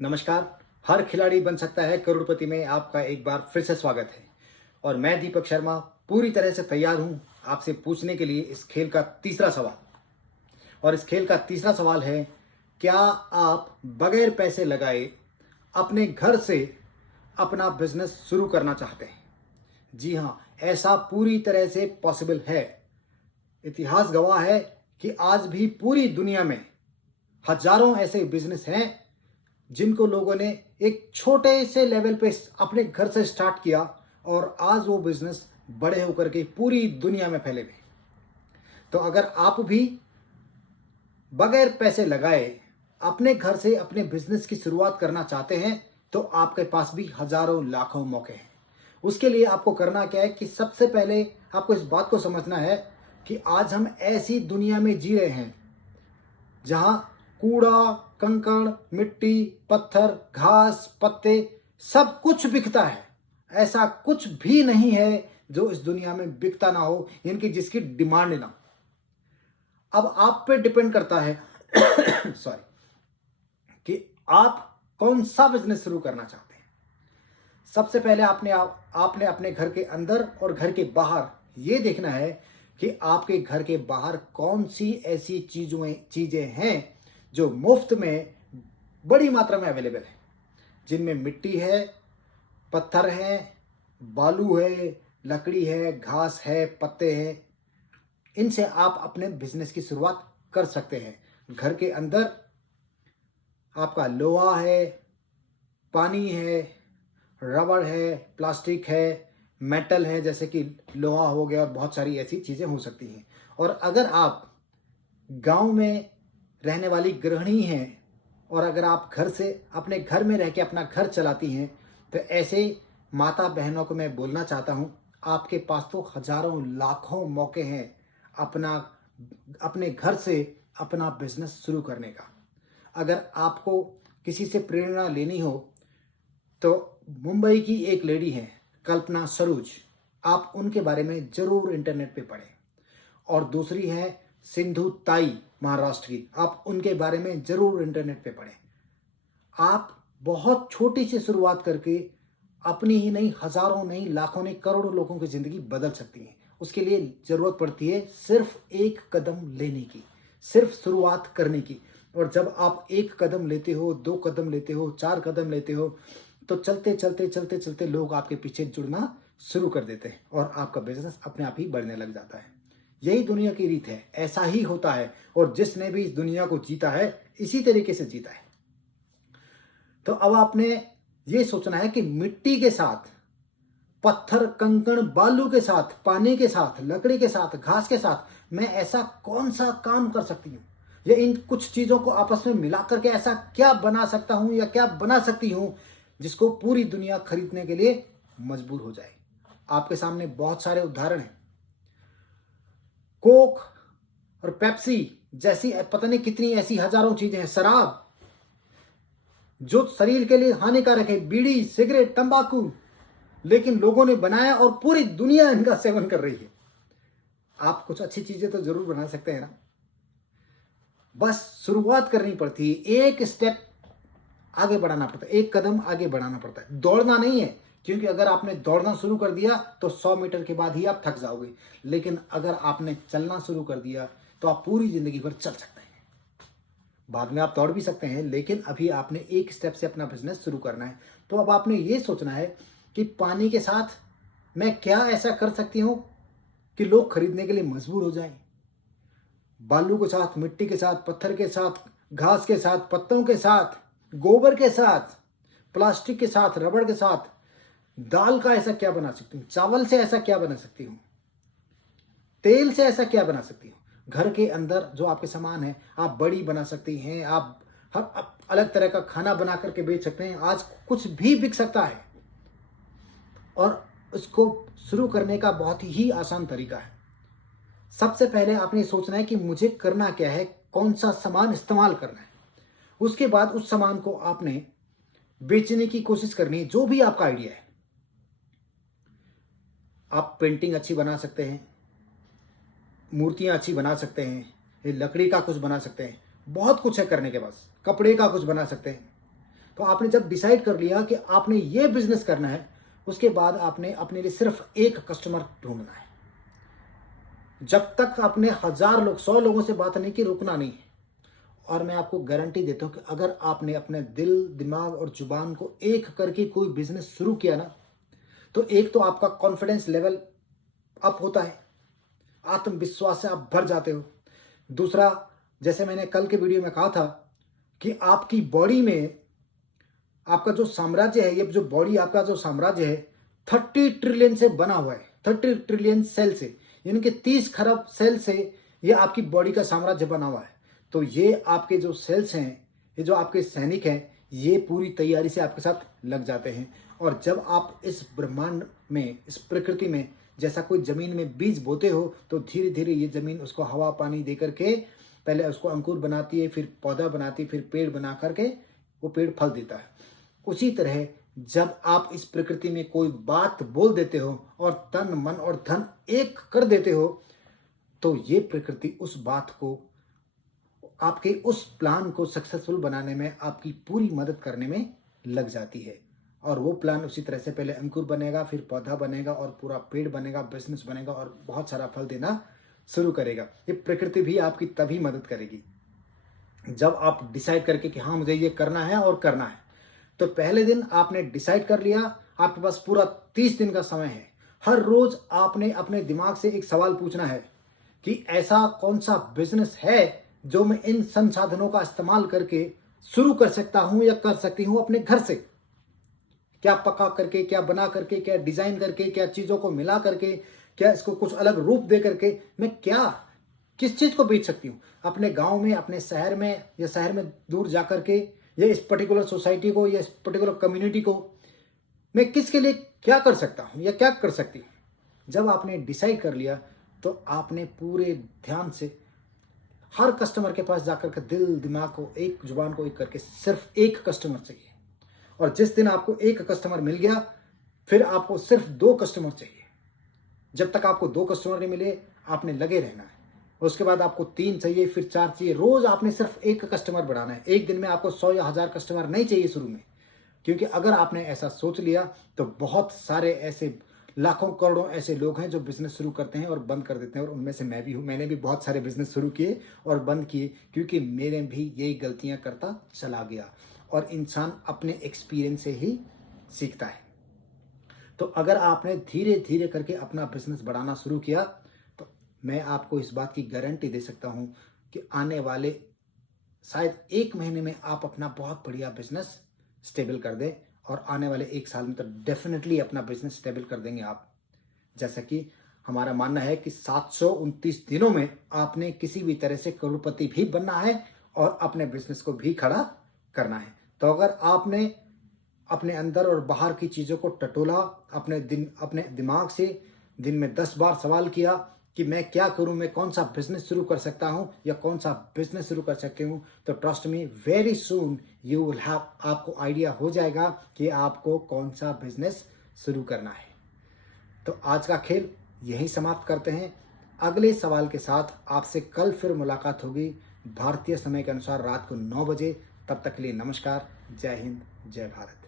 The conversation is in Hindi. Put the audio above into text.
नमस्कार। हर खिलाड़ी बन सकता है करोड़पति में आपका एक बार फिर से स्वागत है। और मैं दीपक शर्मा पूरी तरह से तैयार हूं आपसे पूछने के लिए इस खेल का तीसरा सवाल। और इस खेल का तीसरा सवाल है, क्या आप बगैर पैसे लगाए अपने घर से अपना बिजनेस शुरू करना चाहते हैं? जी हाँ, ऐसा पूरी तरह से पॉसिबल है। इतिहास गवाह है कि आज भी पूरी दुनिया में हजारों ऐसे बिजनेस हैं जिनको लोगों ने एक छोटे से लेवल पे अपने घर से स्टार्ट किया और आज वो बिजनेस बड़े होकर के पूरी दुनिया में फैले हुए। तो अगर आप भी बगैर पैसे लगाए अपने घर से अपने बिजनेस की शुरुआत करना चाहते हैं तो आपके पास भी हजारों लाखों मौके हैं। उसके लिए आपको करना क्या है कि सबसे पहले आपको इस बात को समझना है कि आज हम ऐसी दुनिया में जी रहे हैं जहां कूड़ा, कंकड़, मिट्टी, पत्थर, घास, पत्ते सब कुछ बिकता है। ऐसा कुछ भी नहीं है जो इस दुनिया में बिकता ना हो, इनकी जिसकी डिमांड ना हो। अब आप पे डिपेंड करता है सॉरी, कि आप कौन सा बिजनेस शुरू करना चाहते हैं। सबसे पहले आपने अपने घर के अंदर और घर के बाहर ये देखना है कि आपके घर के बाहर कौन सी ऐसी चीजें हैं जो मुफ्त में बड़ी मात्रा में अवेलेबल है, जिनमें मिट्टी है, पत्थर है, बालू है, लकड़ी है, घास है, पत्ते हैं। इनसे आप अपने बिजनेस की शुरुआत कर सकते हैं। घर के अंदर आपका लोहा है, पानी है, रबड़ है, प्लास्टिक है, मेटल है, जैसे कि लोहा हो गया और बहुत सारी ऐसी चीज़ें हो सकती हैं। और अगर आप गांव में रहने वाली गृहिणी हैं और अगर आप घर से अपने घर में रह के अपना घर चलाती हैं तो ऐसे माता बहनों को मैं बोलना चाहता हूं, आपके पास तो हजारों लाखों मौके हैं अपना अपने घर से अपना बिजनेस शुरू करने का। अगर आपको किसी से प्रेरणा लेनी हो तो मुंबई की एक लेडी हैं, कल्पना सरूज, आप उनके बारे में जरूर इंटरनेट पे पढ़ें। और दूसरी है सिंधु ताई, महाराष्ट्र की, आप उनके बारे में जरूर इंटरनेट पे पढ़ें। आप बहुत छोटी सी शुरुआत करके अपनी ही नहीं, हजारों नहीं, लाखों नहीं, करोड़ों लोगों की जिंदगी बदल सकती हैं। उसके लिए जरूरत पड़ती है सिर्फ एक कदम लेने की, सिर्फ शुरुआत करने की। और जब आप एक कदम लेते हो, दो कदम लेते हो, चार कदम लेते हो, तो चलते चलते चलते चलते लोग आपके पीछे जुड़ना शुरू कर देते हैं और आपका बिजनेस अपने आप ही बढ़ने लग जाता है। यही दुनिया की रीत है, ऐसा ही होता है। और जिसने भी इस दुनिया को जीता है इसी तरीके से जीता है। तो अब आपने ये सोचना है कि मिट्टी के साथ, पत्थर, कंकड़, बालू के साथ, पानी के साथ, लकड़ी के साथ, घास के साथ मैं ऐसा कौन सा काम कर सकती हूँ, या इन कुछ चीजों को आपस में मिला करके ऐसा क्या बना सकता हूं या क्या बना सकती हूं जिसको पूरी दुनिया खरीदने के लिए मजबूर हो जाए। आपके सामने बहुत सारे उदाहरण हैं। कोक और पेप्सी जैसी पता नहीं कितनी ऐसी हजारों चीजें हैं, शराब जो शरीर के लिए हानिकारक है, बीड़ी, सिगरेट, तंबाकू, लेकिन लोगों ने बनाया और पूरी दुनिया इनका सेवन कर रही है। आप कुछ अच्छी चीजें तो जरूर बना सकते हैं ना। बस शुरुआत करनी पड़ती है, एक स्टेप आगे बढ़ाना पड़ता है, एक कदम आगे बढ़ाना पड़ता है। दौड़ना नहीं है, क्योंकि अगर आपने दौड़ना शुरू कर दिया तो 100 मीटर के बाद ही आप थक जाओगे। लेकिन अगर आपने चलना शुरू कर दिया तो आप पूरी जिंदगी भर चल सकते हैं। बाद में आप दौड़ भी सकते हैं, लेकिन अभी आपने एक स्टेप से अपना बिजनेस शुरू करना है। तो अब आपने ये सोचना है कि पानी के साथ मैं क्या ऐसा कर सकती हूँ कि लोग खरीदने के लिए मजबूर हो जाएं। बालू के साथ, मिट्टी के साथ, पत्थर के साथ, घास के साथ, पत्तों के साथ, गोबर के साथ, प्लास्टिक के साथ, रबड़ के साथ, दाल का ऐसा क्या बना सकती हूँ, चावल से ऐसा क्या बना सकती हूँ, तेल से ऐसा क्या बना सकती हूँ। घर के अंदर जो आपके सामान है, आप बड़ी बना सकती हैं, आप अलग तरह का खाना बना करके बेच सकते हैं। आज कुछ भी बिक सकता है और उसको शुरू करने का बहुत ही आसान तरीका है। सबसे पहले आपने सोचना है कि मुझे करना क्या है, कौन सा सामान इस्तेमाल करना है। उसके बाद उस सामान को आपने बेचने की कोशिश करनी है, जो भी आपका आइडिया है। आप पेंटिंग अच्छी बना सकते हैं, मूर्तियां अच्छी बना सकते हैं, ये लकड़ी का कुछ बना सकते हैं, बहुत कुछ है करने के पास। कपड़े का कुछ बना सकते हैं। तो आपने जब डिसाइड कर लिया कि आपने ये बिजनेस करना है, उसके बाद आपने अपने लिए सिर्फ एक कस्टमर ढूंढना है। जब तक आपने 1000 लोग 100 लोगों से बात नहीं की, रुकना नहीं है। और मैं आपको गारंटी देता हूं कि अगर आपने अपने दिल, दिमाग और जुबान को एक करके कोई बिजनेस शुरू किया ना, तो एक तो आपका कॉन्फिडेंस लेवल अप होता है, आत्मविश्वास से आप भर जाते हो। दूसरा, जैसे मैंने कल के वीडियो में कहा था कि आपकी बॉडी में आपका जो साम्राज्य है, ये जो बॉडी आपका जो साम्राज्य है 30 ट्रिलियन से बना हुआ है, 30 ट्रिलियन सेल से, यानी कि 30 खरब सेल से ये आपकी बॉडी का साम्राज्य बना हुआ है। तो ये आपके जो सेल्स हैं, ये जो आपके सैनिक हैं, ये पूरी तैयारी से आपके साथ लग जाते हैं। और जब आप इस ब्रह्मांड में, इस प्रकृति में जैसा कोई जमीन में बीज बोते हो, तो धीरे धीरे ये जमीन उसको हवा पानी दे करके पहले उसको अंकुर बनाती है, फिर पौधा बनाती है, फिर पेड़ बना करके वो पेड़ फल देता है। उसी तरह जब आप इस प्रकृति में कोई बात बोल देते हो और तन, मन और धन एक कर देते हो, तो ये प्रकृति उस बात को, आपके उस प्लान को सक्सेसफुल बनाने में आपकी पूरी मदद करने में लग जाती है। और वो प्लान उसी तरह से पहले अंकुर बनेगा, फिर पौधा बनेगा और पूरा पेड़ बनेगा, बिजनेस बनेगा और बहुत सारा फल देना शुरू करेगा। ये प्रकृति भी आपकी तभी मदद करेगी जब आप डिसाइड करके कि हाँ मुझे ये करना है और करना है। तो पहले दिन आपने डिसाइड कर लिया, आपके पास पूरा 30 दिन का समय है। हर रोज आपने अपने दिमाग से एक सवाल पूछना है कि ऐसा कौन सा बिजनेस है जो मैं इन संसाधनों का इस्तेमाल करके शुरू कर सकता हूं या कर सकती हूं अपने घर से। क्या पका करके, क्या बना करके, क्या डिजाइन करके, क्या चीजों को मिला करके, क्या इसको कुछ अलग रूप दे करके मैं क्या किस चीज को बेच सकती हूँ अपने गांव में, अपने शहर में, या शहर में दूर जा करके, या इस पर्टिकुलर सोसाइटी को या इस पर्टिकुलर कम्युनिटी को मैं किसके लिए क्या कर सकता हूँ या क्या कर सकती हूँ। जब आपने डिसाइड कर लिया तो आपने पूरे ध्यान से हर कस्टमर के पास जाकर के दिल दिमाग को, एक जुबान को एक करके सिर्फ एक कस्टमर चाहिए। और जिस दिन आपको एक कस्टमर मिल गया, फिर आपको सिर्फ 2 कस्टमर चाहिए। जब तक आपको 2 कस्टमर नहीं मिले, आपने लगे रहना है। उसके बाद आपको 3 चाहिए, फिर 4 चाहिए। रोज आपने सिर्फ एक कस्टमर बढ़ाना है। एक दिन में आपको 100 या 1000 कस्टमर नहीं चाहिए शुरू में, क्योंकि अगर आपने ऐसा सोच लिया तो बहुत सारे ऐसे लाखों करोड़ों ऐसे लोग हैं जो बिजनेस शुरू करते हैं और बंद कर देते हैं। और उनमें से मैं भी हूँ। मैंने भी बहुत सारे बिजनेस शुरू किए और बंद किए, क्योंकि मैंने भी यही गलतियां करता चला गया। और इंसान अपने एक्सपीरियंस से ही सीखता है। तो अगर आपने धीरे धीरे करके अपना बिजनेस बढ़ाना शुरू किया, तो मैं आपको इस बात की गारंटी दे सकता हूं कि आने वाले शायद 1 महीने में आप अपना बहुत बढ़िया बिजनेस स्टेबल कर दें। और आने वाले 1 साल में तो डेफिनेटली अपना बिजनेस स्टेबल कर देंगे आप। जैसा कि हमारा मानना है कि 729 दिनों में आपने किसी भी तरह से करोड़पति भी बनना है और अपने बिजनेस को भी खड़ा करना है। तो अगर आपने अपने अंदर और बाहर की चीज़ों को टटोला, अपने दिमाग से दिन में 10 बार सवाल किया कि मैं क्या करूं, मैं कौन सा बिजनेस शुरू कर सकता हूं या कौन सा बिजनेस शुरू कर सकती हूं, तो trust me, very soon you will have, आपको आइडिया हो जाएगा कि आपको कौन सा बिजनेस शुरू करना है। तो आज का खेल यहीं समाप्त करते हैं। अगले सवाल के साथ आपसे कल फिर मुलाकात होगी भारतीय समय के अनुसार रात को 9 बजे। तब तक के लिए नमस्कार, जय हिंद, जय भारत।